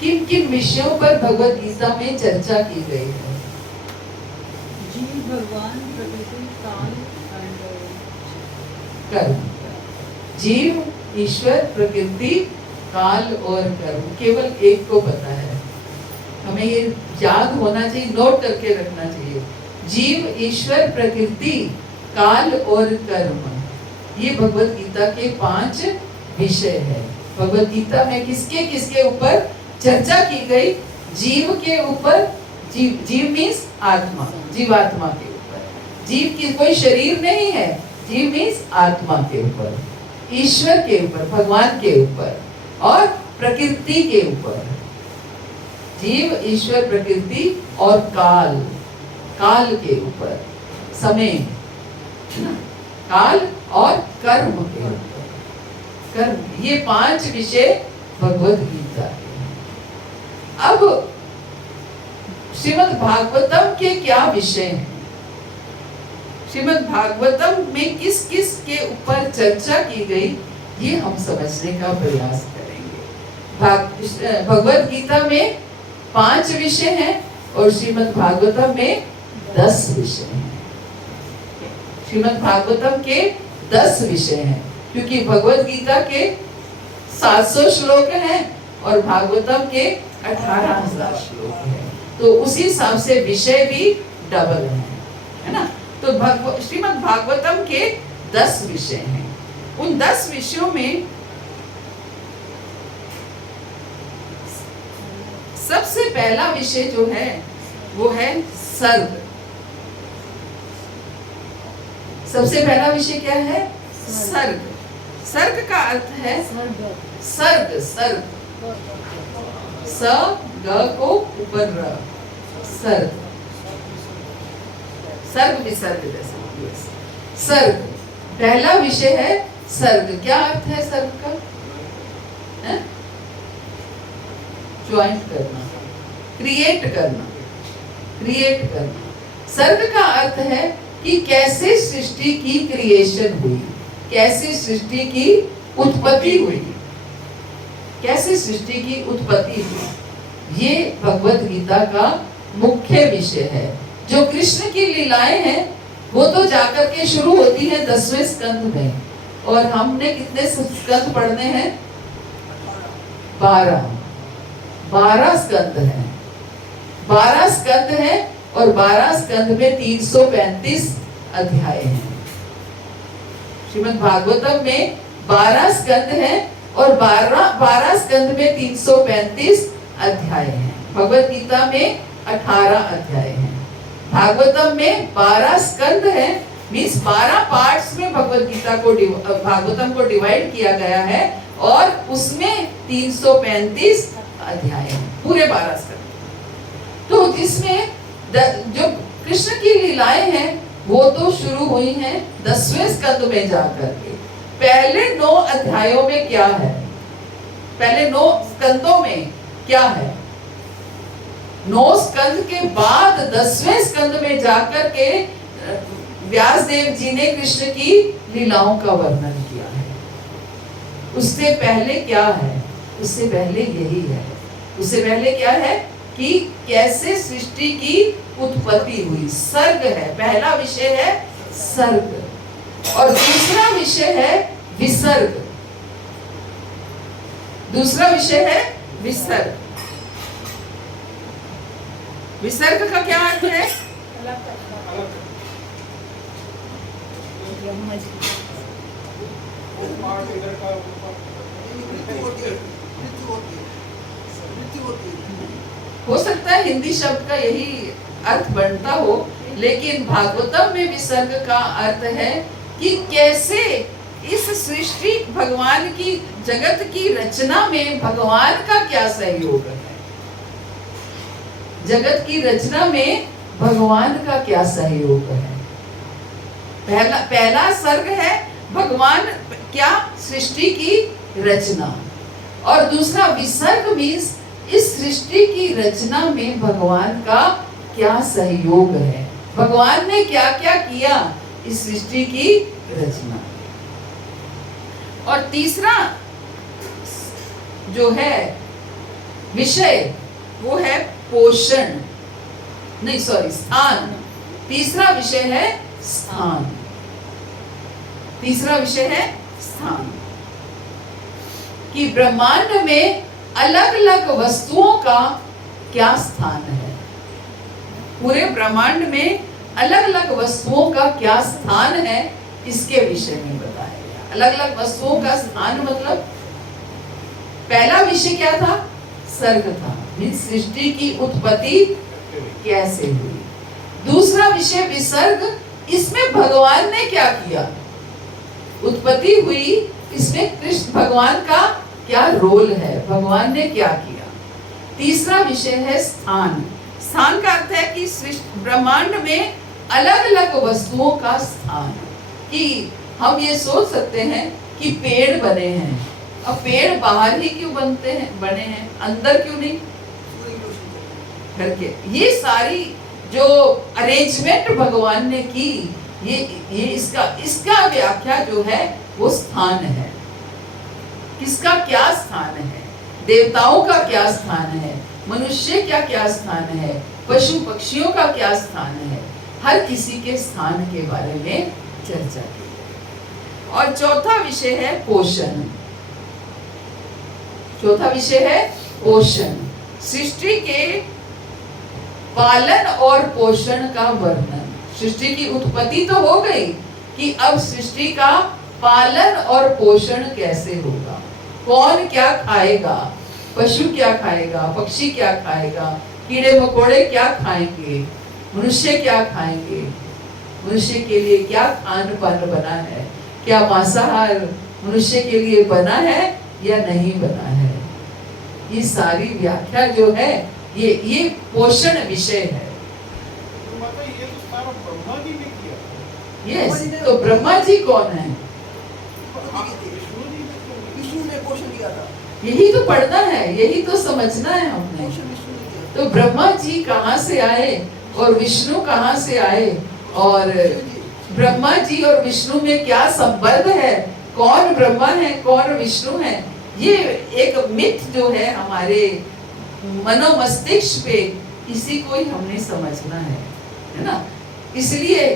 किन किन विषयों पर भगवत गीता में चर्चा की गई है? जीव, भगवान, प्रकृति, काल एंड कर्म। जीव, ईश्वर, प्रकृति, काल और कर्म, केवल एक को पता है। हमें ये याद होना चाहिए, नोट करके रखना चाहिए। जीव, ईश्वर, प्रकृति, काल और कर्म, ये भगवत गीता के 5 विषय है। भगवत गीता में किसके किसके ऊपर चर्चा की गई? जीव के ऊपर, जीव मीन्स आत्मा, जीवात्मा के ऊपर। जीव की कोई शरीर नहीं है, जीव मीन्स आत्मा के ऊपर, ईश्वर के ऊपर, भगवान के ऊपर, और प्रकृति के ऊपर। जीव, ईश्वर, प्रकृति और काल, काल के ऊपर, समय, काल और कर्म के ऊपर। कर्म, ये 5 विषय भगवत गीता के। अब श्रीमद् भागवतम के क्या विषय हैं? श्रीमद् भागवतम में किस किस के ऊपर चर्चा की गई, ये हम समझने का प्रयास करेंगे। भगवत गीता में 5 विषय हैं और श्रीमद् भागवतम में 10 विषय हैं। श्रीमद् भागवतम के 10 विषय हैं, क्योंकि भगवत गीता के 700 श्लोक हैं और भागवतम के 18,000 श्लोक हैं, तो उसी हिसाब से विषय भी डबल है ना। तो श्रीमद् भागवतम के 10 विषय हैं। उन 10 विषयों में सबसे पहला विषय जो है वो है सर्ग। सबसे पहला विषय क्या है? सर्ग। सर्ग का अर्थ है सर्ग, सर्ग, स ग को ऊपर र, सर्ग, सर्ग विसर्ग जैसे। सर्ग पहला विषय है। सर्ग क्या अर्थ है? सर्ग का ज्वाइंट करना, क्रिएट करना, क्रिएट करना। सर्ग का अर्थ है कि कैसे सृष्टि की क्रिएशन हुई, कैसे सृष्टि की उत्पत्ति हुई, कैसे सृष्टि की उत्पत्ति हुई। ये भगवत गीता का मुख्य विषय है। जो कृष्ण की लीलाएं हैं वो तो जाकर के शुरू होती है 10वें स्कंद में, और हमने कितने स्कंद पढ़ने हैं? 12 स्कंद हैं। 12 स्कंद हैं और 12 स्कंद में 335 अध्याय हैं। श्रीमद् भागवतम में 12 स्कंद हैं और 12 स्कंद में 335 अध्याय हैं। भगवत गीता में 18 अध्याय हैं। भागवतम में 12 स्कंद हैं, मीन्स 12 पार्ट्स में भगवत गीता को भागवतम को डिवाइड किया गया है, और उसमें 335 अध्याय हैं, पूरे 12 स्कंद। तो जिसमें जो कृष्ण की लीलाएं हैं वो तो शुरू हुई हैं 10वें स्कंद में जाकर के। पहले 9 अध्यायों में क्या है? पहले 9 स्कंदों में क्या है? 9 स्कंद के बाद 10वें स्कंद में जाकर के व्यासदेव जी ने कृष्ण की लीलाओं का वर्णन किया है। उससे पहले क्या है? उससे पहले यही है। उससे पहले क्या है कि कैसे सृष्टि की उत्पत्ति हुई। सर्ग है, पहला विषय है सर्ग, और दूसरा विषय है विसर्ग। दूसरा विषय है विसर्ग। विसर्ग का क्या अर्थ है? हो सकता है हिंदी शब्द का यही अर्थ बनता हो, लेकिन भागवतम में विसर्ग का अर्थ है कि कैसे इस सृष्टि, भगवान की जगत की रचना में भगवान का क्या सहयोग है। जगत की रचना में भगवान का क्या सहयोग है। पहला सर्ग है भगवान क्या, सृष्टि की रचना, और दूसरा विसर्ग मीन्स इस सृष्टि की रचना में भगवान का क्या सहयोग है, भगवान ने क्या क्या किया इस सृष्टि की रचना। और तीसरा जो है विषय वो है पोषण, नहीं सॉरी स्थान। तीसरा विषय है स्थान, तीसरा विषय है स्थान। कि ब्रह्मांड में अलग अलग वस्तुओं का क्या स्थान है, पूरे ब्रह्मांड में अलग अलग वस्तुओं का क्या स्थान है, इसके विषय में बताया गया। अलग अलग वस्तुओं का स्थान मतलब पहला विषय क्या था, सर्ग था, सृष्टि की उत्पत्ति कैसे हुई। दूसरा विषय विसर्ग, इसमें भगवान ने क्या किया, उत्पत्ति हुई, इसमें कृष्ण भगवान का क्या रोल है, भगवान ने क्या किया। तीसरा विषय है स्थान। स्थान का अर्थ है कि सृष्टि ब्रह्मांड में अलग अलग वस्तुओं का स्थान। कि हम ये सोच सकते हैं कि पेड़ बने हैं, अब पेड़ बाहर ही क्यों बनते हैं, बने हैं, अंदर क्यों नहीं करके। ये सारी जो अरेंजमेंट भगवान ने की, ये इसका व्याख्या जो है वो स्थान है। किसका क्या स्थान है, देवताओं का क्या स्थान है, मनुष्य का क्या स्थान है, पशु पक्षियों का क्या स्थान है, हर किसी के स्थान के बारे में चर्चा की। और चौथा विषय है पोषण। चौथा विषय है पोषण, सृष्टि के पालन और पोषण का वर्णन। सृष्टि की उत्पत्ति तो हो गई, कि अब सृष्टि का पालन और पोषण कैसे होगा, कौन क्या खाएगा, पशु क्या खाएगा, पक्षी क्या खाएगा, कीड़े मकोड़े क्या खाएंगे, मनुष्य क्या खाएंगे, मनुष्य के लिए क्या खान पान बना है, क्या मांसाहार मनुष्य के लिए बना है या नहीं बना है। ये सारी व्याख्या जो है ये पोषण विषय है। यस, तो ब्रह्मा जी कौन है, विष्णु ने पोषण किया था। यही तो पढ़ना है, यही तो समझना है हमने। तो ब्रह्मा जी कहाँ से आए और विष्णु कहाँ से आए, और ब्रह्मा जी और विष्णु में क्या संबंध है, कौन ब्रह्मा है कौन विष्णु है, ये एक मिथ जो है हमारे मनोमस्तिष्क पे, इसी को ही हमने समझना है ना। इसलिए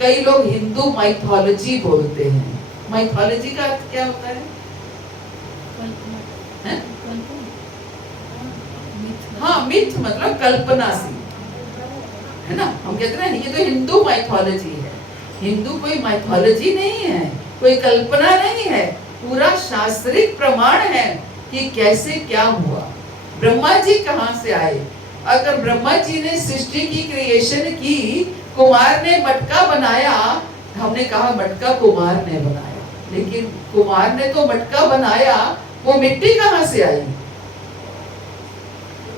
कई लोग हिंदू माइथोलॉजी बोलते हैं। माइथोलॉजी का अर्थ क्या होता है? हाँ, मिथ मतलब कल्पना सी, है ना। हम कहते हैं ये तो हिंदू माइथोलॉजी है। हिंदू कोई माइथोलॉजी नहीं है, कोई कल्पना नहीं है, पूरा शास्त्रिक प्रमाण है कि कैसे क्या हुआ, ब्रह्मा जी कहाँ से आए। अगर ब्रह्मा जी ने सृष्टि की क्रिएशन की, कुमार ने मटका बनाया, हमने कहा मटका कुमार ने बनाया, लेकिन कुमार ने तो मटका बनाया, वो मिट्टी कहाँ से आई?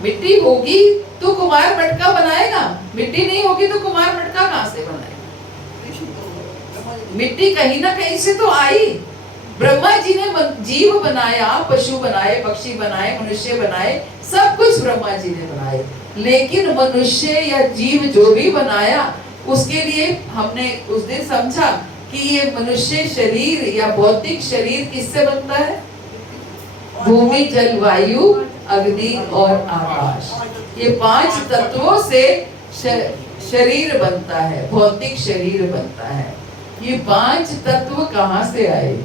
मिट्टी होगी तो कुमार मटका बनाएगा, मिट्टी नहीं होगी तो कुमार मटका कहाँ से बनाएगा? मिट्टी कहीं ना कहीं से तो आई। ब्रह्मा जी ने जीव बनाया, पशु बनाए, पक्षी बनाए, मनुष्य बनाए, सब कुछ ब्रह्मा जी ने बनाए, लेकिन मनुष्य या जीव जो भी बनाया उसके लिए हमने उस दिन समझा कि ये मनुष्य शरीर या भौतिक शरीर किससे बनता है? भूमि, जल, वायु, अग्नि और आकाश, ये 5 तत्वों से शरीर बनता है, भौतिक शरीर बनता है। ये 5 तत्व कहाँ से आए?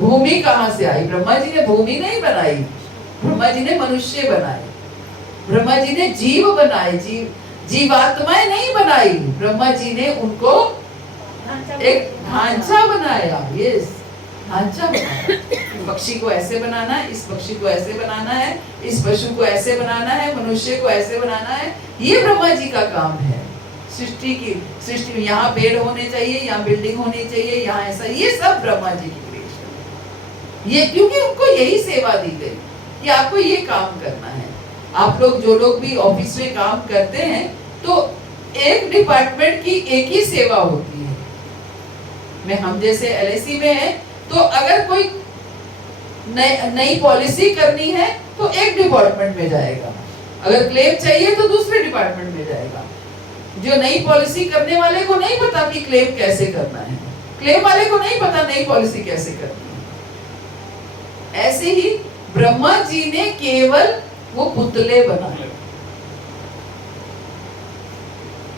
भूमि कहाँ से आई? ब्रह्मा जी ने भूमि नहीं बनाई, ब्रह्मा जी ने मनुष्य बनाए, ब्रह्मा जी ने जीव बनाए, जीवात्माएं नहीं बनाई, ब्रह्मा जी ने उनको एक ढांचा बनाया। यस, ढांचा बनाया। पक्षी को ऐसे बनाना है, इस पक्षी को ऐसे बनाना है, इस पशु को ऐसे बनाना है, मनुष्य को ऐसे बनाना है, ये ब्रह्मा जी का काम है। सृष्टि में यहाँ पेड़ होने चाहिए, यहाँ बिल्डिंग होनी चाहिए, यहाँ ऐसा, ये सब ब्रह्मा जी की क्रिएशन है। ये क्योंकि उनको यही सेवा दी गई कि आपको ये काम करना है। आप लोग जो लोग भी ऑफिस में काम करते हैं, तो एक डिपार्टमेंट की एक ही सेवा होती है। मैं हम जैसे LIC में है, तो अगर कोई नई पॉलिसी करनी है तो एक डिपार्टमेंट में जाएगा, अगर क्लेम चाहिए तो दूसरे डिपार्टमेंट में जाएगा। जो नई पॉलिसी करने वाले को नहीं पता कि क्लेम कैसे करना है, क्लेम वाले को नहीं पता नई पॉलिसी कैसे करनी है। ऐसे ही ब्रह्मा जी ने केवल वो पुतले बनाए,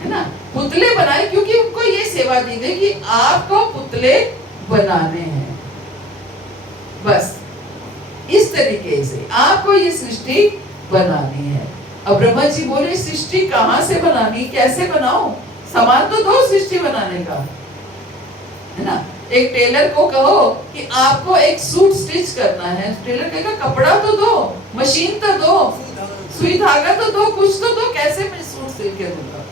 है ना, पुतले बनाए, क्योंकि उनको ये सेवा दी गई कि आपको पुतले बनाने हैं। बस इस तरीके से आपको ये सृष्टि बनानी है। अब ब्रह्मा जी बोले सृष्टि कहाँ से बनानी, कैसे बनाओ, सामान तो दो सृष्टि बनाने का, है ना। एक टेलर को कहो कि आपको एक सूट स्टिच करना है, टेलर कहेगा कपड़ा तो दो, मशीन तो दो, सुई धागा तो दो, कुछ तो दो, कैसे मैं सूट सिल के दूंगा।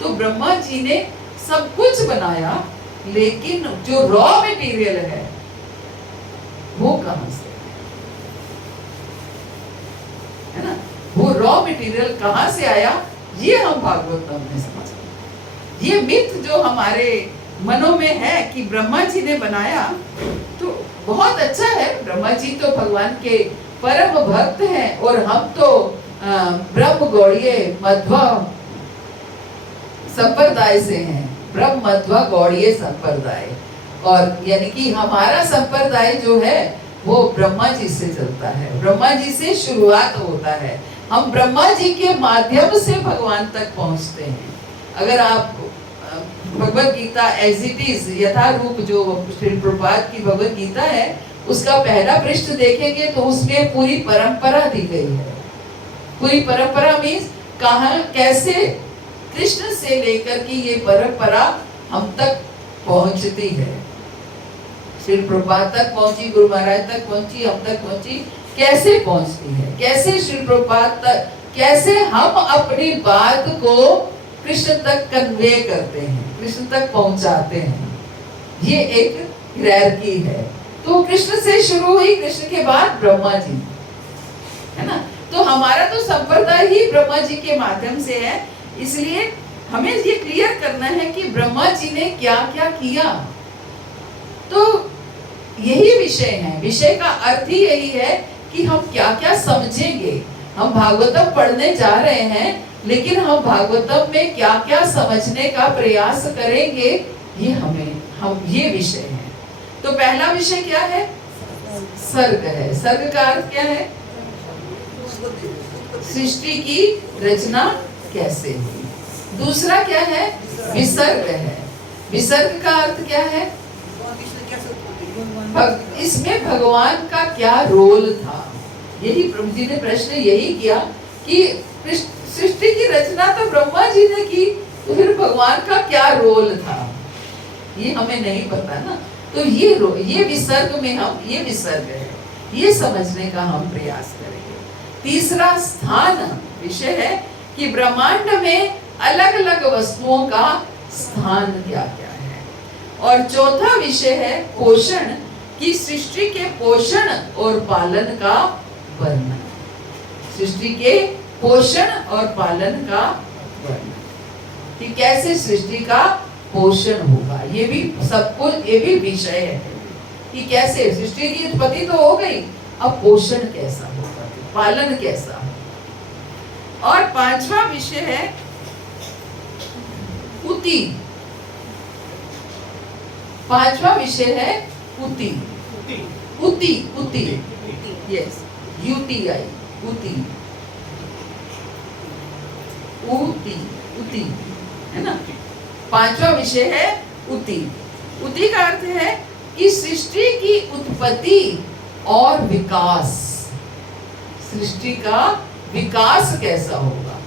तो ब्रह्मा जी ने सब कुछ बनाया, लेकिन जो रॉ मटेरियल है वो कहां से है ना, वो रॉ मटेरियल कहां से आया, ये हम भागवतम में समझते। ये मिथ जो हमारे मनों में है कि ब्रह्मा जी ने बनाया, तो बहुत अच्छा है, ब्रह्मा जी तो भगवान के परम भक्त हैं, और हम तो ब्रह्म गौड़ीय मध्व संप्रदाय से हैं, ब्रह्म मध्व गौड़ीय संप्रदाय, और यानी कि हमारा संप्रदाय जो है वो ब्रह्मा जी से चलता है, ब्रह्मा जी से शुरुआत होता है, हम ब्रह्मा जी के माध्यम से भगवान तक पहुंचते हैं। अगर आप Bhagavad Gita as it is यथारूप जो श्री प्रभुपाद की भगवत गीता है उसका पहला पृष्ठ देखेंगे तो उसमें पूरी परंपरा दी गई है। पूरी परंपरा मीन्स कहाँ कैसे कृष्ण से लेकर की ये परंपरा हम तक पहुंचती है, श्री प्रभुपाद तक पहुंची, गुरु महाराज तक पहुंची, हम तक पहुंची, कैसे पहुंचती है, कैसे श्री प्रभुपाद तक, कैसे हम अपनी बात को कृष्ण तक कन्वे करते हैं, कृष्ण तक पहुंचाते हैं, ये एक हिरार्की है। तो कृष्ण से शुरू हुई, कृष्ण के बाद ब्रह्मा जी, है ना। तो हमारा तो संप्रदाय ही ब्रह्मा जी के माध्यम से है, इसलिए हमें ये क्लियर करना है कि ब्रह्मा जी ने क्या क्या किया। तो यही विषय है, विषय का अर्थ ही यही है कि हम क्या क्या समझेंगे। हम भागवतम पढ़ने जा रहे हैं, लेकिन हम भागवतम में क्या क्या समझने का प्रयास करेंगे, ये हम ये विषय है। तो पहला विषय क्या है, सर्ग है। सर्ग का अर्थ क्या है, सृष्टि की रचना कैसे हुई। दूसरा क्या है, विसर्ग है। विसर्ग का अर्थ क्या है, इसमें भगवान का क्या रोल था। यही प्रभु जी ने प्रश्न यही किया कि सृष्टि की रचना तो ब्रह्मा जी ने की, तो फिर भगवान का क्या रोल था, ये हमें नहीं पता ना। तो ये विसर्ग में हम, ये विसर्ग है, ये समझने का हम प्रयास करेंगे। तीसरा स्थान विषय है कि ब्रह्मांड में अलग अलग वस्तुओं का स्थान क्या क्या है। और चौथा विषय है पोषण, कि सृष्टि के पोषण और पालन का वर्णन, सृष्टि के पोषण और पालन का वर्णन, कि कैसे सृष्टि का पोषण होगा। ये भी सब कुछ, ये भी विषय है कि कैसे सृष्टि की उत्पत्ति तो हो गई, अब पोषण कैसा होगा, पालन कैसा होगा। और पांचवा विषय है उति। पांचवा विषय है उति, उति, उति, यस, UTI, उति, उति, उति, है ना। पांचवा विषय है उति। उति का अर्थ है कि सृष्टि की उत्पत्ति और विकास, सृष्टि का विकास कैसा होगा।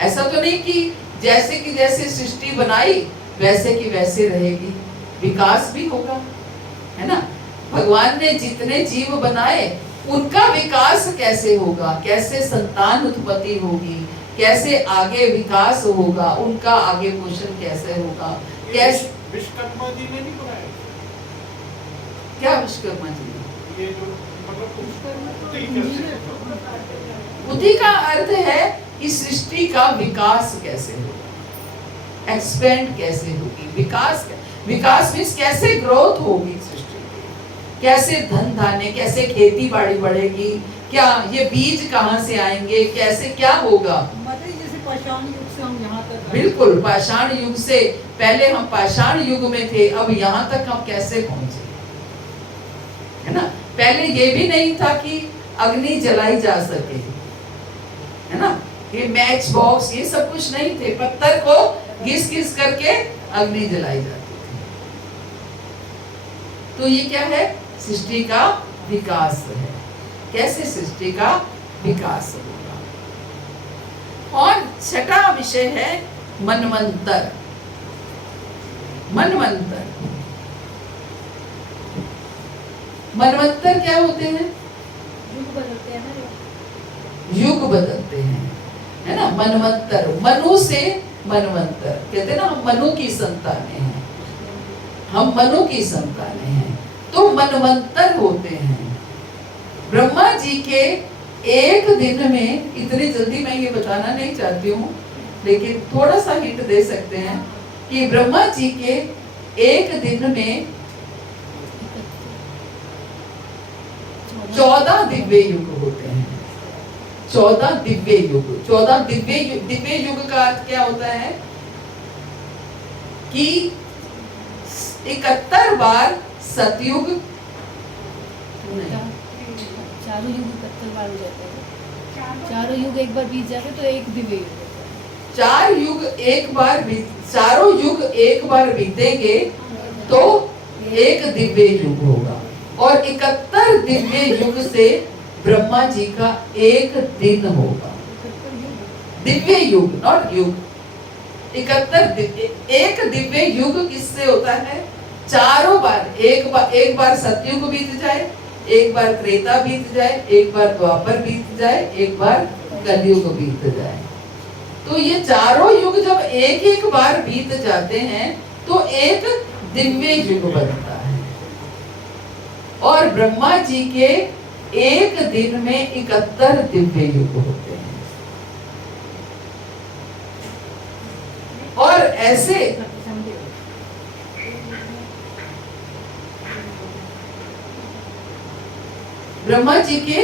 ऐसा तो नहीं कि जैसे सृष्टि बनाई वैसे की वैसे रहेगी, विकास भी होगा, है ना। भगवान ने जितने जीव बनाए उनका विकास कैसे होगा, कैसे संतान उत्पत्ति होगी, कैसे आगे विकास होगा, उनका आगे पोषण कैसे होगा, कैसे। विश्वकर्मा जी ने नहीं बनाया क्या विश्वकर्मा जी ने, ये जो मतलब बुद्धि का अर्थ है कि सृष्टि का विकास कैसे होगा, एक्सपेंड कैसे होगी, विकास मीन्स कैसे ग्रोथ होगी सृष्टि की, कैसे धन धान्य, कैसे खेती बाड़ी बढ़ेगी, क्या ये बीज कहाँ से आएंगे, कैसे क्या होगा। मतलब जैसे पाषाण युग से हम यहाँ तक, बिल्कुल पाषाण युग से पहले हम पाषाण युग में थे, अब यहाँ तक हम कैसे पहुंचे, है ना। पहले ये भी नहीं था कि अग्नि जलाई जा सके, है ना, ये मैच बॉक्स ये सब कुछ नहीं थे, पत्थर को घिस घिस करके अग्नि जलाई जाती थी। तो ये क्या है? सृष्टि का विकास है। कैसे सृष्टि का विकास होगा। और छठा विषय है मनवंतर। मनवंतर, मनवंतर क्या होते हैं? युग बदलते हैं ना, युग बदलते हैं, है ना। मनवंतर, मनु से मनवंतर, कहते हैं ना हम मनु की संतानें हैं, हम मनु की संतानें हैं, तो मनवंतर होते हैं। ब्रह्मा जी के एक दिन में, इतनी जल्दी मैं ये बताना नहीं चाहती हूँ, लेकिन थोड़ा सा हिंट दे सकते हैं कि ब्रह्मा जी के एक दिन में 14 दिव्य युग होते हैं। 14 दिव्य युग। 14 दिव्य युग का अर्थ क्या होता है कि 71 बार सतयुग, चारों युग 71 बार हो जाते हैं। चारों युग एक बार बीत जाते तो एक दिव्य युग होता है। चारों युग एक बार बीतेंगे तो एक दिव्य युग होगा। और 71 दिव्य युग से ब्रह्मा जी का एक दिन होगा। दिव्य युग, नॉट युग। 71 एक दिव्य युग किससे होता है? चारों बार, एक बार सतयुग बीत जाए, एक बार त्रेता बीत जाए, एक बार द्वापर बीत जाए, एक बार कलयुग बीत जाए। तो ये चारों युग जब एक एक बार बीत जाते हैं तो एक दिव्य युग बनता है। और ब्रह्मा जी के एक दिन में 71 दिव्य युग होते हैं। और ऐसे ब्रह्मा जी के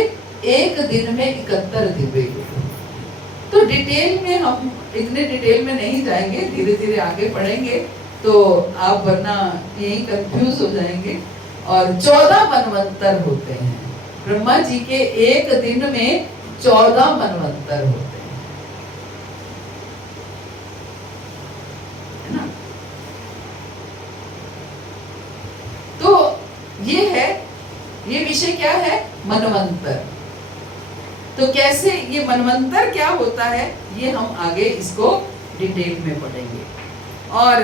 एक दिन में 71 दिव्य युग। तो डिटेल में हम इतने डिटेल में नहीं जाएंगे, धीरे धीरे आगे पढ़ेंगे तो आप वरना यही कंफ्यूज हो जाएंगे। और 14 मनवंतर होते हैं। ब्रह्मा जी के एक दिन में 14 मनवंतर होते हैं, है ना। तो ये है, ये विषय क्या है? मनवंतर। तो कैसे ये मनवंतर क्या होता है, ये हम आगे इसको डिटेल में पढ़ेंगे। और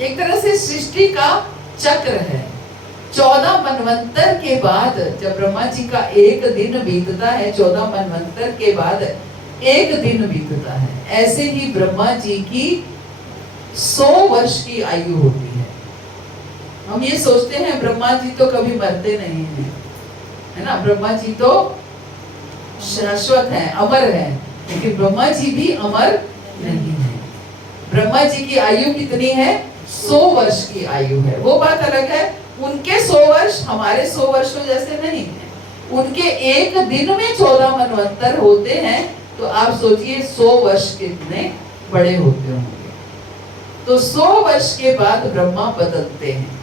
एक तरह से सृष्टि का चक्र है। 14 मनवंतर के बाद जब ब्रह्मा जी का एक दिन बीतता है, 14 मनवंतर के बाद एक दिन बीतता है, ऐसे ही ब्रह्मा जी की 100 वर्ष की आयु होती है। हम ये सोचते हैं ब्रह्मा जी तो कभी मरते नहीं हैं, है ना, ब्रह्मा जी तो शाश्वत हैं, अमर हैं, लेकिन ब्रह्मा जी भी अमर नहीं है। ब्रह्मा जी की आयु कितनी है? 100 वर्ष की आयु है। वो बात अलग है, उनके 100 वर्ष हमारे 100 वर्षों जैसे नहीं है। उनके एक दिन में 14 मनवंतर होते हैं, तो आप सोचिए 100 वर्ष कितने बड़े होते होंगे। तो 100 वर्ष के बाद ब्रह्मा बदलते हैं।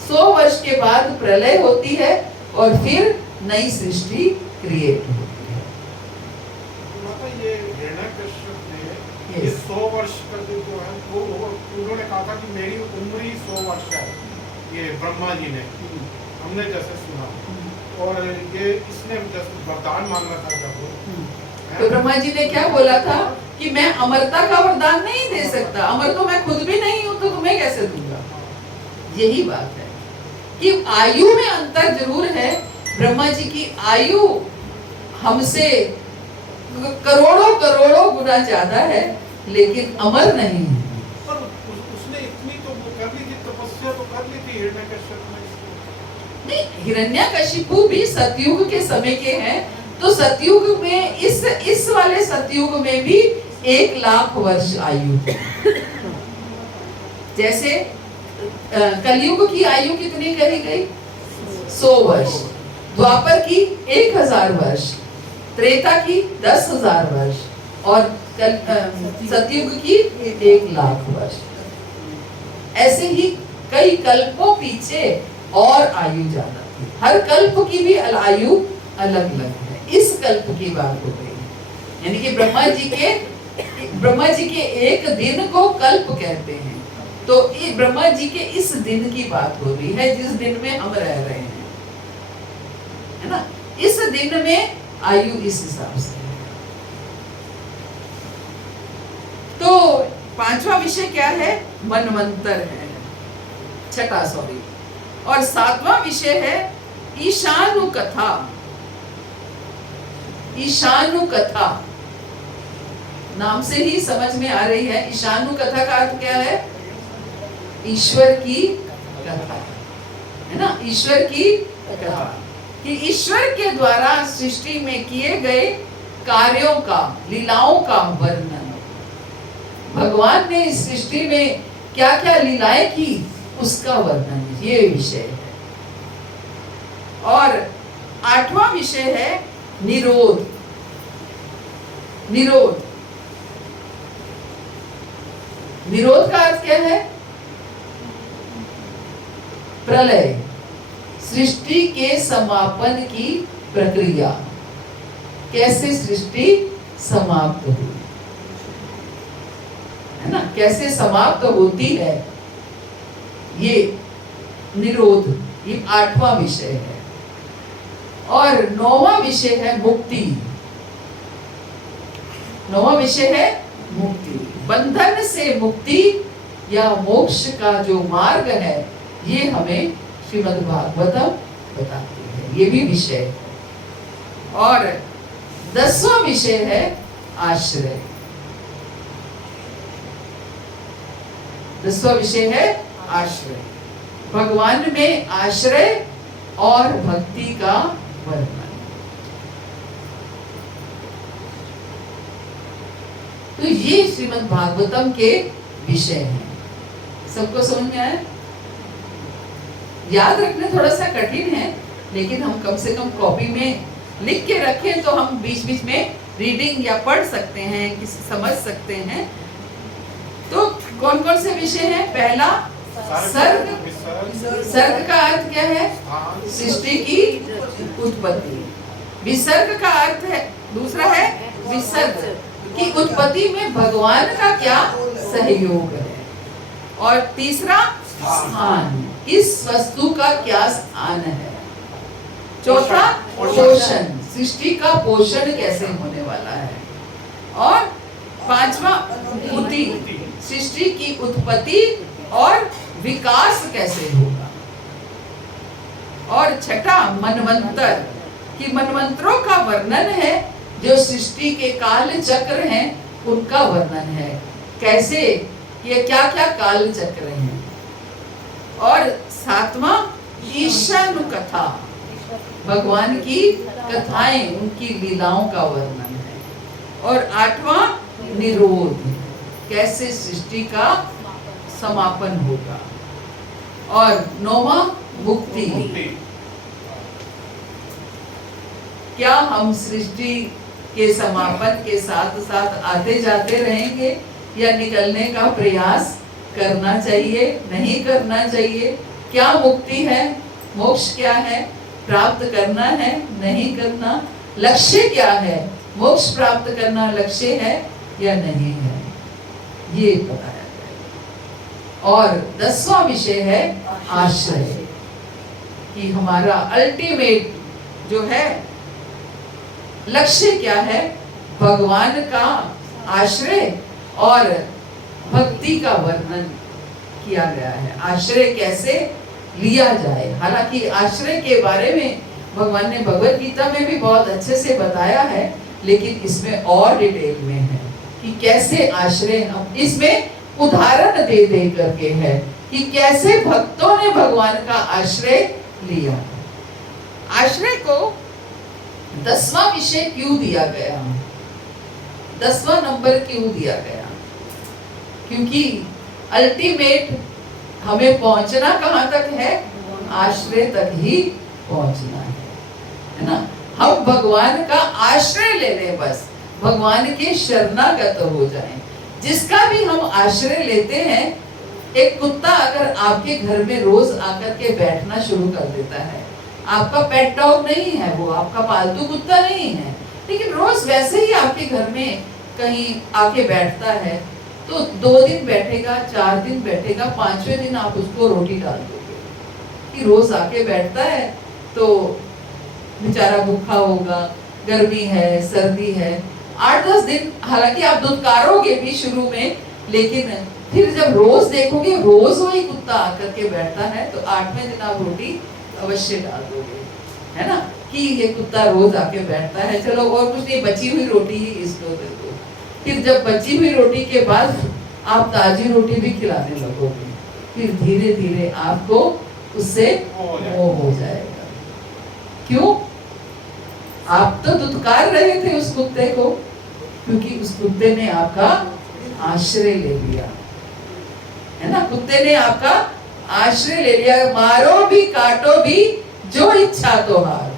100 वर्ष के बाद प्रलय होती है और फिर नई सृष्टि क्रिएट होती है। माता ये हिरण्यकश्यप ने ये 100 वर्ष का जो है वो उन्होंने कहा था कि मेरी उम्र ही 100 वर्ष है, ये ब्रह्मा जी ने, हमने जैसे सुना। और ये इसने जैसे वरदान मांगा था जब तो ब्रह्मा जी ने क्या बोला था कि मैं अमरता का वरदान नहीं दे सकता, अमर तो मैं खुद भी नहीं हूं, तो तुम्हें कैसे दूंगा। यही बात है कि आयु में अंतर जरूर है। ब्रह्मा जी की आयु हमसे करोड़ों करोड़ों गुना ज्यादा है, लेकिन अमर नहीं है। पर उसने इतनी तो वो कर ली थी, तपस्या तो कर ली थी हिरण्यकश्यप ने। नहीं, हिरण्यकशिपु भी सतयुग के समय के हैं, तो सतयुग में इस वाले सतयुग में भी 1 लाख वर्ष आयु थी। जैसे कलयुग की आयु कितनी कही गई? 100 वर्ष। द्वापर की 1000 वर्ष, त्रेता की 10,000 वर्ष और सतयुग की 1 लाख वर्ष। ऐसे ही कई कल्पों पीछे और आयु ज्यादा थी। हर कल्प की भी आयु अलग अलग है। इस कल्प की बात हो रही है, यानी कि ब्रह्मा जी के एक दिन को कल्प कहते हैं। तो ये ब्रह्मा जी के इस दिन की बात हो रही है जिस दिन में हम रह रहे हैं, है ना। इस दिन में आयु इस हिसाब से है। तो पांचवा विषय क्या है? मनवंतर है, छठा सॉरी। और सातवां विषय है ईशानु कथा। ईशानु कथा नाम से ही समझ में आ रही है। ईशानु कथा का अर्थ क्या है? ईश्वर की कथा, है ना। ईश्वर की कथा कि ईश्वर के द्वारा सृष्टि में किए गए कार्यों का, लीलाओं का वर्णन। भगवान ने इस सृष्टि में क्या क्या लीलाएं की उसका वर्णन, ये विषय है। और आठवां विषय है निरोध। निरोध, निरोध का अर्थ क्या है? प्रलय, सृष्टि के समापन की प्रक्रिया। कैसे सृष्टि समाप्त हुई, है ना, कैसे समाप्त होती है, ये निरोध, ये आठवां विषय है। और नौवां विषय है मुक्ति। नौवां विषय है मुक्ति। बंधन से मुक्ति या मोक्ष का जो मार्ग है ये हमें श्रीमद् भागवतम बताती है, ये भी विषय है। और 10वां विषय है आश्रय। 10वां विषय है आश्रय, भगवान में आश्रय और भक्ति का वर्णन। तो ये श्रीमद् भागवतम के विषय हैं। सबको समझ में आया? याद रखना थोड़ा सा कठिन है, लेकिन हम कम से कम कॉपी में लिख के रखें तो हम बीच बीच में रीडिंग या पढ़ सकते हैं, किसी समझ सकते हैं। तो कौन कौन से विषय हैं? पहला सर्ग। सर्ग का अर्थ क्या है? सृष्टि की उत्पत्ति। विसर्ग का अर्थ है, दूसरा है विसर्ग, कि उत्पत्ति में भगवान का क्या सहयोग है। और तीसरा स्थान, इस वस्तु का क्या स्थान है। चौथा पोषण, सृष्टि का पोषण कैसे होने वाला है। और पांचवा उत्पत्ति, सृष्टि की उत्पत्ति और विकास कैसे होगा। और छठा मनवंतर, कि मनवंतरों का वर्णन है, जो सृष्टि के काल चक्र हैं उनका वर्णन है, कैसे ये क्या क्या काल चक्र हैं। और सातवां ईशानु कथा, भगवान की कथाएं, उनकी लीलाओं का वर्णन है। और आठवां निरोध, कैसे सृष्टि का समापन होगा। और नौवां मुक्ति, क्या हम सृष्टि के समापन के साथ साथ आते जाते रहेंगे या निकलने का प्रयास करना चाहिए, नहीं करना चाहिए। क्या मुक्ति है, मोक्ष क्या है, प्राप्त करना है, नहीं करना, लक्ष्य क्या है, मोक्ष प्राप्त करना लक्ष्य है या नहीं है, ये बताया जाएगा। और 10वां विषय है आश्रय, कि हमारा अल्टीमेट जो है लक्ष्य क्या है, भगवान का आश्रय और भक्ति का वर्णन किया गया है। आश्रय कैसे लिया जाए, हालांकि आश्रय के बारे में भगवान ने भगवत गीता में भी बहुत अच्छे से बताया है, लेकिन इसमें और डिटेल में है कि कैसे आश्रय, हम इसमें उदाहरण दे दे करके है कि कैसे भक्तों ने भगवान का आश्रय लिया। आश्रय को 10वां विषय क्यों दिया गया, 10वां नंबर क्यों दिया गया, क्योंकि अल्टीमेट हमें पहुंचना कहां तक है, आश्रय तक ही पहुंचना है ना। हम भगवान का आश्रय ले लें, बस भगवान के शरणागत हो जाएं। जिसका भी हम आश्रय लेते हैं एक कुत्ता अगर आपके घर में रोज आकर के बैठना शुरू कर देता है, आपका पेट डॉग नहीं है, वो आपका पालतू कुत्ता नहीं है, लेकिन रोज वैसे ही आपके घर में कहीं आके बैठता है, तो 2 दिन बैठेगा, 4 दिन बैठेगा, 5वें दिन आप उसको रोटी डाल दोगे कि रोज आके बैठता है तो बेचारा भूखा होगा, गर्मी है, सर्दी है। 8-10 दिन हालांकि आप दुत्कारोगे भी शुरू में, लेकिन फिर जब रोज देखोगे रोज वही कुत्ता आकर के बैठता है, तो 8वें दिन आप रोटी अवश्य डाल दोगे, है ना, कि ये कुत्ता रोज आके बैठता है, चलो और कुछ नहीं, बची हुई रोटी ही इसको दे दो। फिर जब बची हुई रोटी के बाद आप ताजी रोटी भी खिलाने लगोगे, फिर धीरे धीरे आपको उससे मोह हो जाएगा। क्यों? आप तो दुत्कार रहे थे उस कुत्ते को, क्योंकि उस कुत्ते ने आपका आश्रय ले लिया, है ना, कुत्ते ने आपका आश्रय ले लिया। मारो भी काटो भी जो इच्छा तो हार,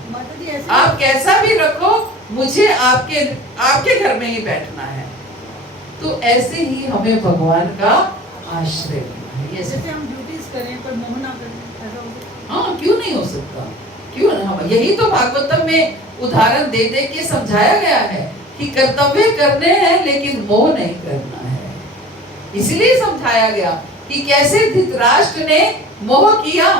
आप कैसा भी रखो, मुझे आपके घर में ही बैठना है। तो ऐसे ही हमें भगवान का आश्रय लेना है। जैसे हम ड्यूटीज करें पर मोह ना करें, ऐसा हो सकता है? हाँ, क्यों नहीं हो सकता, क्यों ना। यही तो भागवतम में उदाहरण दे दे के समझाया गया है कि कर्तव्य करने हैं लेकिन मोह नहीं करना है। इसलिए समझाया गया कि कैसे धृतराष्ट्र ने मोह किया,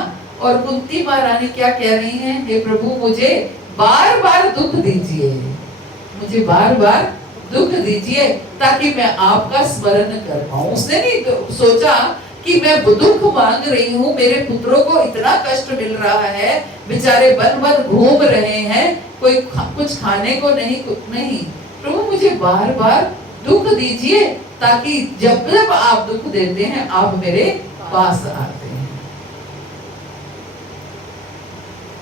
और कुंती महारानी क्या कह रही हैं, हे प्रभु मुझे बार बार दुख दीजिए, मुझे बार बार दुख दीजिए ताकि मैं आपका स्मरण कर पाऊं। उसने नहीं सोचा कि मैं दुख मांग रही हूँ, मेरे पुत्रों को इतना कष्ट मिल रहा है, बेचारे बन बन घूम रहे हैं, कोई कुछ खाने को नहीं, कुछ नहीं, प्रभु मुझे बार बार दुख दीजिए ताकि जब जब आप दुख देते हैं आप मेरे पास आते हैं।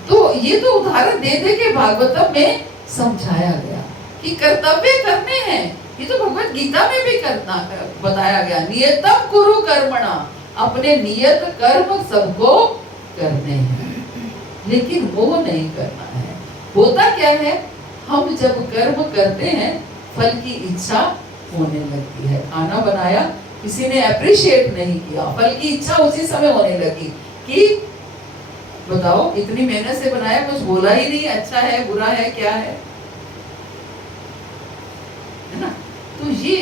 तो ये तो उदाहरण दे दे के भागवतम में समझाया गया कि कर्तव्य करने हैं। ये तो भगवत गीता में भी करना बताया गया, नियतम कुरु कर्मणा, अपने नियत कर्म सबको करने हैं, लेकिन वो नहीं करना है। होता क्या है, हम जब कर्म करते हैं फल की इच्छा होने लगती है। खाना बनाया, किसी ने अप्रिशिएट नहीं किया, फल की इच्छा उसी समय होने लगी कि बताओ इतनी मेहनत से बनाया, कुछ बोला ही नहीं, अच्छा है बुरा है क्या है ना। तो ये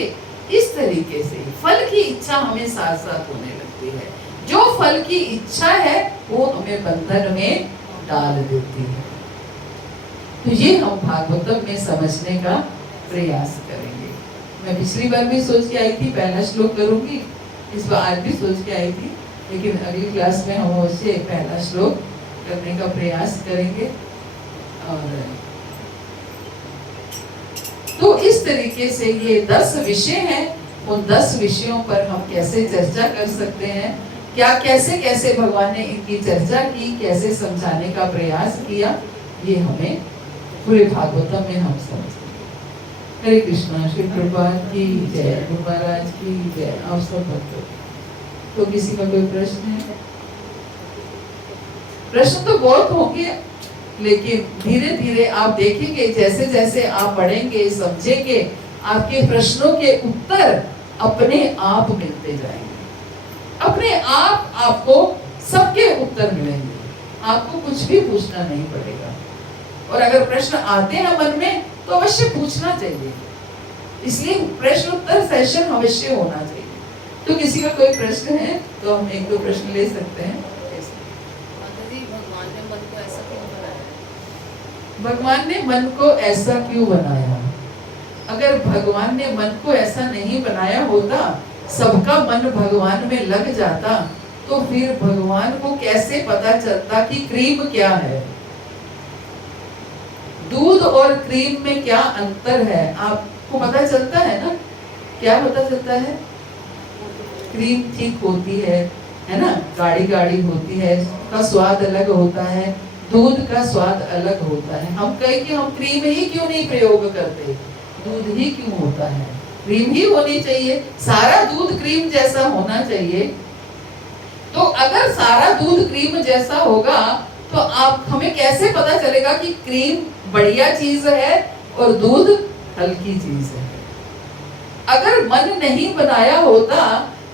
इस तरीके से फल की इच्छा हमें साथ साथ होने लगती है। जो फल की इच्छा है वो हमें बंधन में डाल देती है। तो ये हम भागवतम में समझने का प्रयास करेंगे। मैं पिछली बार भी सोच के आई थी पहला श्लोक करूंगी, इस बार आज भी सोच के आई थी, लेकिन अगली क्लास में हम उससे पहला श्लोक करने का प्रयास करेंगे। और तो इस तरीके से ये 10 विषय हैं, उन 10 विषयों पर हम कैसे चर्चा कर सकते हैं, क्या कैसे कैसे भगवान ने इनकी चर्चा की, कैसे समझाने का प्रयास किया, ये हमें पूरे भागवतम में हम समझेंगे। हरे कृष्णा, श्री प्रभुपाद की जय, गुरु महाराज की जय। आप सब भक्तों, तो किसी का कोई प्रश्न है? प्रश्न तो बहुत होंगे, लेकिन धीरे धीरे आप देखेंगे जैसे जैसे आप पढ़ेंगे समझेंगे, आपके प्रश्नों के उत्तर अपने आप मिलते जाएंगे, अपने आप आपको सबके उत्तर मिलेंगे, आपको कुछ भी पूछना नहीं पड़ेगा। और अगर प्रश्न आते हैं मन में तो अवश्य पूछना चाहिए, इसलिए प्रश्न उत्तर सेशन अवश्य होना चाहिए। तो किसी का कोई प्रश्न है तो हम 1-2 प्रश्न ले सकते हैं। भगवान ने मन को ऐसा क्यों बनाया? अगर भगवान ने मन को ऐसा नहीं बनाया होता, सबका मन भगवान में लग जाता, तो फिर भगवान को कैसे पता चलता कि क्रीम क्या है, दूध और क्रीम में क्या अंतर है? आपको पता चलता है ना, क्या पता चलता है? क्रीम ठीक होती है ना, गाढ़ी गाढ़ी होती है, उसका स्वाद अलग होता है, दूध का स्वाद अलग होता है। हम कहें कि हम क्रीम ही क्यों नहीं प्रयोग करते, दूध ही क्यों होता है, क्रीम ही होनी चाहिए, सारा दूध क्रीम जैसा होना चाहिए। तो अगर सारा दूध क्रीम जैसा होगा तो आप हमें कैसे पता चलेगा कि क्रीम बढ़िया चीज है और दूध हल्की चीज है? अगर मन नहीं बनाया होता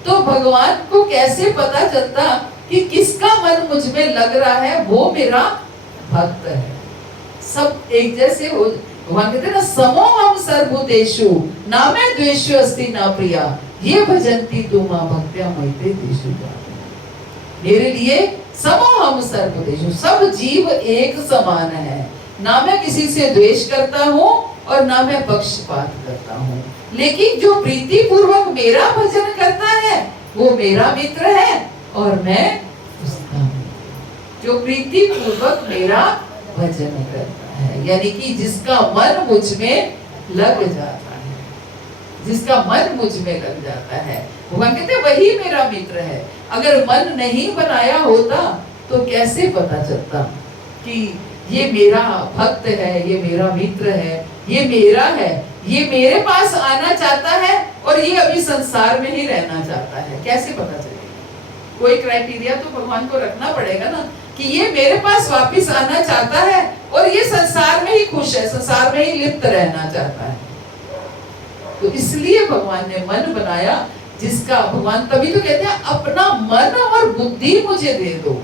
तो भगवान को कैसे पता चलता कि किसका मन मुझ में लग रहा है, वो मेरा भक्त है। सब एक जैसे हो, भगवान कहते हैं ना, समो हम सर्वभूतेषु ना मैं द्वेषो अस्ति ना प्रिया ये भजन्ति तु मां भक्त्या मयिते तेषु जाते। मेरे लिए समो हम सर्वभूतेषु, सब जीव एक समान है, ना मैं किसी से द्वेष करता हूँ और ना मैं पक्षपात करता हूँ। लेकिन जो प्रीति पूर्वक मेरा भजन करता है वो मेरा मित्र है और मैं उसका मित्र। जो प्रीति पूर्वक मेरा भजन करता है, यानी कि जिसका मन मुझ में लग जाता है, जिसका मन मुझ में लग जाता है, भगवान कहते हैं वही मेरा मित्र है। अगर मन नहीं बनाया होता तो कैसे पता चलता कि ये मेरा भक्त है, ये मेरा मित्र है, ये मेरा है, ये मेरे पास आना चाहता है और ये अभी संसार में ही रहना चाहता है। कैसे पता चलेगा? कोई क्राइटेरिया तो भगवान को रखना पड़ेगा ना कि ये मेरे पास वापस आना चाहता है और ये संसार में ही खुश है, संसार में ही लिप्त रहना चाहता है। तो इसलिए भगवान ने मन बनाया जिसका, भगवान तभी तो कहते हैं अपना मन और बुद्धि मुझे दे दो।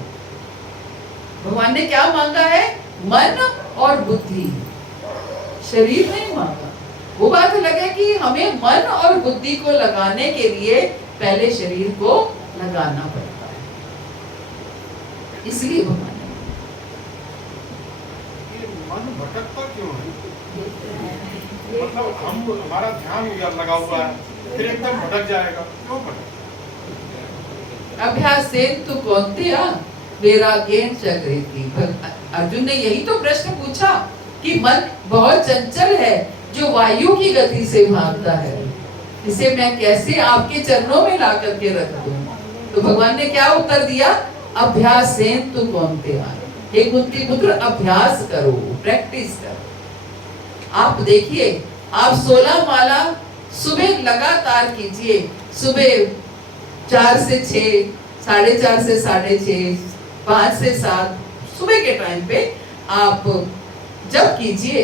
भगवान ने क्या मांगा है? मन और बुद्धि, शरीर नहीं मांगा। वो बात अलग है कि हमें मन और बुद्धि को लगाने के लिए पहले शरीर को लगाना पड़ता है, इसलिए भगवान ने। ये मन भटकता क्यों है? मतलब हम, हमारा ध्यान उधर लगा हुआ है, फिर एकदम भटक जाएगा, क्यों भटक? अभ्यास से तू कौन्तेय वैराग्येन चक्रेति। अर्जुन ने यही तो प्रश्न पूछा कि मन बहुत चंचल है जो वायु की गति से भागता है, इसे मैं कैसे आपके चरणों में ला करके रख दूं? तो भगवान ने क्या उत्तर दिया? अभ्यास से तू कौन्तेय, हे कुंती पुत्र अभ्यास करो, प्रैक्टिस करो। आप देखिए, आप 16 माला सुबह लगातार कीजिए, सुबह 4 से 6, 4:30 से 6:30, 5 से 7 सुबह के टाइम पे आप जब कीजिए,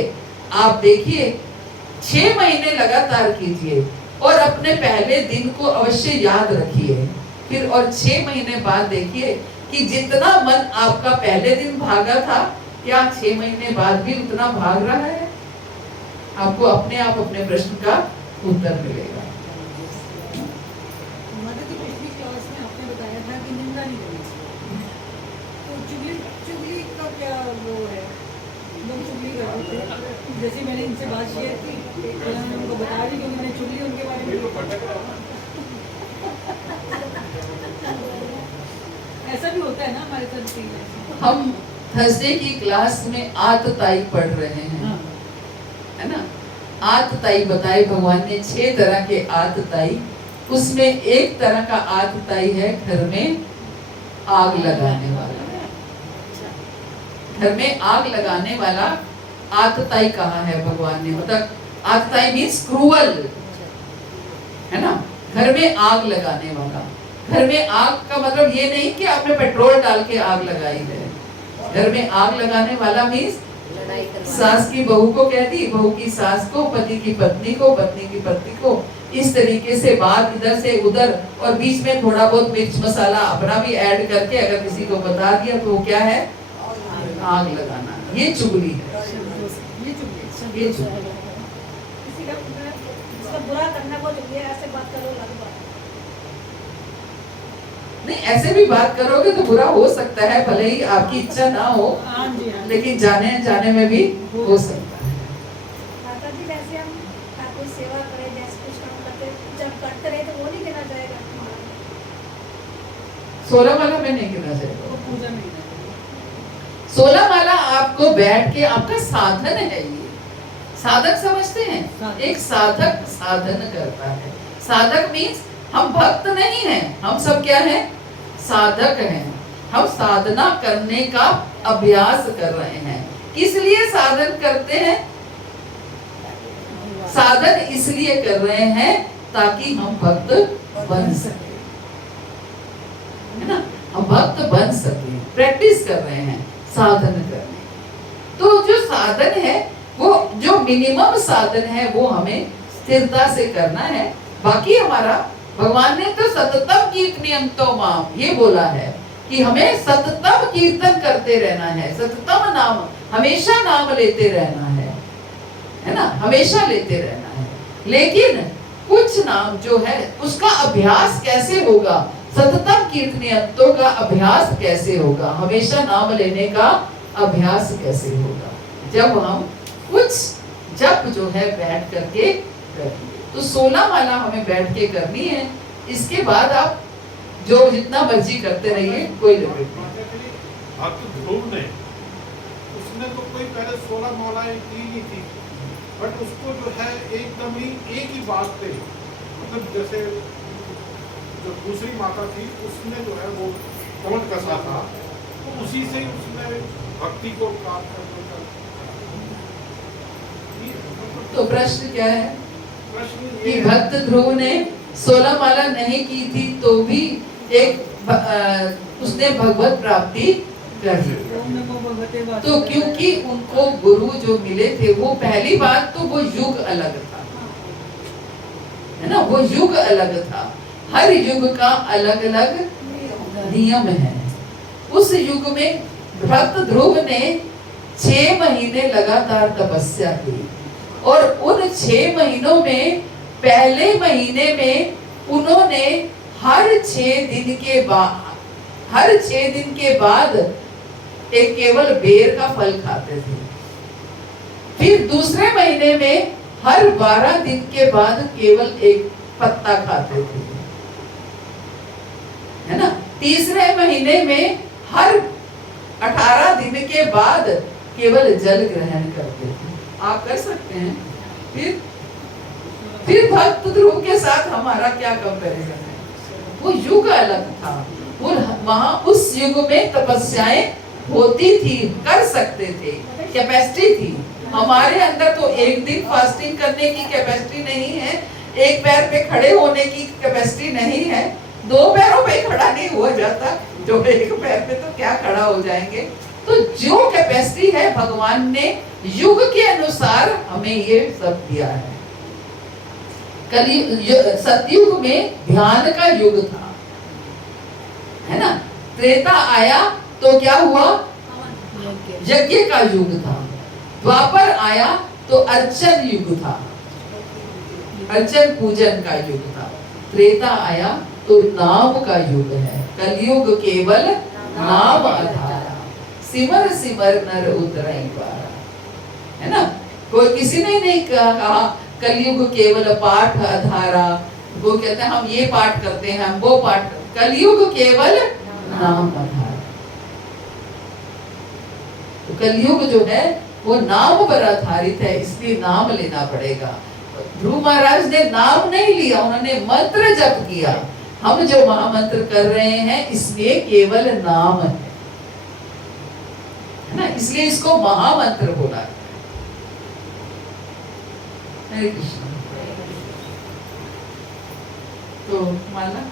आप देखिए 6 महीने लगातार कीजिए और अपने पहले दिन को अवश्य याद रखिए। फिर और 6 महीने बाद देखिए कि जितना मन आपका पहले दिन भागा था, क्या 6 महीने बाद भी उतना भाग रहा है? आपको अपने आप अपने प्रश्न का उत्तर मिलेगा। पिछली क्लास में आपने बताया था कि निंदा नहीं करनी चाहिए, तो चुगली का क्या वो है? लोग चुगली करते थे, जैसे मैंने इनसे बात शेयर की, मैंने उनको बताया भी कि उन्होंने चुगली उनके बारे में। ऐसा भी होता है ना हमारे साथ। हम थर्सडे की क्लास में आतताई पढ़ रहे हैं, है ना? आतताई बताए भगवान ने 6 तरह के आतताई। उसमें एक तरह का आतताई है घर में आग लगाने वाला। घर में आग लगाने वाला आतताई कहा है भगवान ने, मतलब आतताई मीन्स क्रूअल, है ना? घर में आग लगाने वाला। घर में आग का मतलब ये नहीं कि आपने पेट्रोल डाल के आग लगाई है। घर में आग लगाने वाला मीन्स सास की बहू को कह दी, बहू की सास को, पति की पत्नी को, पत्नी की पति को, इस तरीके से बात इधर से उधर, और बीच में थोड़ा बहुत मिर्च मसाला अपना भी ऐड करके अगर किसी को बता दिया तो वो क्या है? आग लगाना। ये चुगली है, ये चुगली। किसी का बुरा करना बहुत चुगली है, ऐसे बात करो अलग बात। नहीं, ऐसे भी बात करोगे तो बुरा हो सकता है, भले ही आपकी इच्छा ना हो, हाँ जी, हाँ। लेकिन जाने में भी हो सकता है। माता जी, वैसे हम कोई सेवा करें, जैसे कुछ काम करते, जब करते रहे तो वो नहीं गिना जाएगा? 16 माला में नहीं गिना जाएगा। वो पूजा नहीं है। 16 माला आपको बैठ के, आपका साधन है ये। साधक समझते हैं? एक साधक साधन करता है। साधक मीन्स हम भक्त नहीं हैं, हम सब क्या हैं? साधक हैं। हम साधना करने का अभ्यास कर रहे हैं। किस लिए साधन करते हैं? साधन इसलिए कर रहे हैं ताकि हम भक्त बन सके, है ना? हम भक्त बन सके, प्रैक्टिस कर रहे हैं साधन करने। तो जो साधन है, वो जो मिनिमम साधन है वो हमें स्थिरता से करना है। बाकी हमारा भगवान ने तो सततम कीर्तनीयन्तो माम ये बोला है कि हमें सततम कीर्तन करते रहना है, सततम नाम, हमेशा नाम लेते रहना है ना, हमेशा लेते रहना है। लेकिन कुछ नाम जो है उसका अभ्यास कैसे होगा, सततम कीर्तनीयन्तो का अभ्यास कैसे होगा, हमेशा नाम लेने का अभ्यास कैसे होगा, जब हम कुछ जप जो है बैठ करके करेंगे। तो 16 माला हमें बैठ के करनी है, इसके बाद आप जो जितना मर्जी करते रहिए, कोई लिमिट नहीं। भक्त ध्रुव ने उसने तो कोई पहले 16 मालाएं की नहीं थी, बट उसको जो है एकदम ही एक ही बात पे, मतलब जैसे जो दूसरी माता थी उसने जो है वो कमट कसा था, तो उसी से ही उसने भक्ति को प्राप्त कर। तो प्रश्न क्या है प्रश्न कि ये भक्त ध्रुव ने 16 माला नहीं की थी तो भी उसने भगवत प्राप्ति कर ली। ओम नमो भगवते वासुदेवाय। तो क्योंकि उनको गुरु जो मिले थे, वो पहली बात तो वो युग अलग था, है ना, वो युग अलग था। हर युग का अलग अलग नियम है। उस युग में भक्त ध्रुव ने 6 महीने लगातार तपस्या की, और उन 6 महीनों में पहले महीने में उन्होंने हर 6 दिन के बाद एक केवल बेर का फल खाते थे। फिर दूसरे महीने में हर 12 दिन के बाद केवल एक पत्ता खाते थे, है ना। तीसरे महीने में हर 18 दिन के बाद केवल जल ग्रहण करते थे। आप कर सकते हैं। फिर भक्त ध्रुव के साथ हमारा क्या कंपैरिजन है, वो युग अलग था। वहां उस युग में तपस्याएं होती थी, कर सकते थे, कैपेसिटी थी। हमारे अंदर तो एक दिन फास्टिंग करने की कैपेसिटी नहीं है, एक पैर पे खड़े होने की कैपेसिटी नहीं है, 2 पैरों पे खड़ा नहीं हुआ जाता, जो एक पैर पे तो क्या खड़ा हो जाएंगे। तो जो कैपेसिटी है भगवान ने युग के अनुसार हमें ये सब दिया है। सतयुग में ध्यान का युग था, है ना। त्रेता आया तो क्या हुआ, यज्ञ का युग था। द्वापर आया तो अर्चन युग था, अर्चन पूजन का युग था। त्रेता आया तो नाम का युग है। कलयुग केवल नाम आधारा, सिमर सिमर नर उतरई द्वारा, है ना। कोई किसी ने नहीं कहा कलयुग केवल पाठ आधारा। वो कहते हैं हम ये पाठ करते हैं, हम वो पाठ करते हैं। कलयुग केवल नाम आधारा। तो कलयुग जो है वो नाम पर आधारित है, इसलिए नाम लेना पड़ेगा। ध्रुव महाराज ने नाम नहीं लिया, उन्होंने मंत्र जप किया। हम जो महामंत्र कर रहे हैं इसलिए केवल नाम है ना, इसलिए इसको महामंत्र बोला। हरे कृष्ण। तो माला